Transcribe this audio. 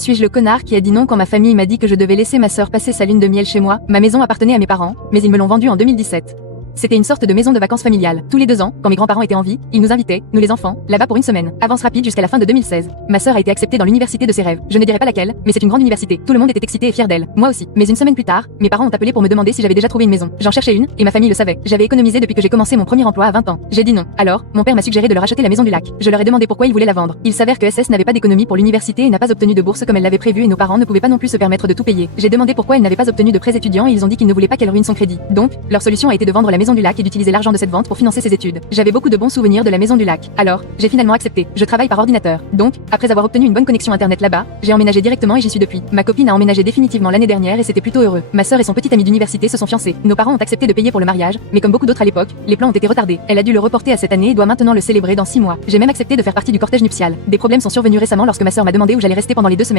Suis-je le connard qui a dit non quand ma famille m'a dit que je devais laisser ma sœur passer sa lune de miel chez moi? Ma maison appartenait à mes parents, mais ils me l'ont vendue en 2017. C'était une sorte de maison de vacances familiale. Tous les 2 ans, quand mes grands-parents étaient en vie, ils nous invitaient, nous les enfants, là-bas pour une semaine. Avance rapide jusqu'à la fin de 2016. Ma sœur a été acceptée dans l'université de ses rêves. Je ne dirai pas laquelle, mais c'est une grande université. Tout le monde était excité et fier d'elle. Moi aussi. Mais une semaine plus tard, mes parents ont appelé pour me demander si j'avais déjà trouvé une maison. J'en cherchais une, et ma famille le savait. J'avais économisé depuis que j'ai commencé mon premier emploi à 20 ans. J'ai dit non. Alors, mon père m'a suggéré de leur acheter la maison du lac. Je leur ai demandé pourquoi ils voulaient la vendre. Il s'avère que SS n'avait pas d'économie pour l'université et n'a pas obtenu de bourse comme elle l'avait prévu et nos parents ne pouvaient pas non plus se permettre de tout payer. J'ai demandé pourquoi elle n'avait pas obtenu de prêts étudiants et ils ont dit qu'ils ne voulaient pas qu'elle ruine son crédit. Donc, leur solution a été de vendre la maison du lac et d'utiliser l'argent de cette vente pour financer ses études. J'avais beaucoup de bons souvenirs de la maison du lac. Alors, j'ai finalement accepté. Je travaille par ordinateur. Donc, après avoir obtenu une bonne connexion internet là-bas, j'ai emménagé directement et j'y suis depuis. Ma copine a emménagé définitivement l'année dernière et c'était plutôt heureux. Ma sœur et son petit ami d'université se sont fiancés. Nos parents ont accepté de payer pour le mariage, mais comme beaucoup d'autres à l'époque, les plans ont été retardés. Elle a dû le reporter à cette année et doit maintenant le célébrer dans 6 mois. J'ai même accepté de faire partie du cortège nuptial. Des problèmes sont survenus récemment lorsque ma sœur m'a demandé où j'allais rester pendant les 2 semaines.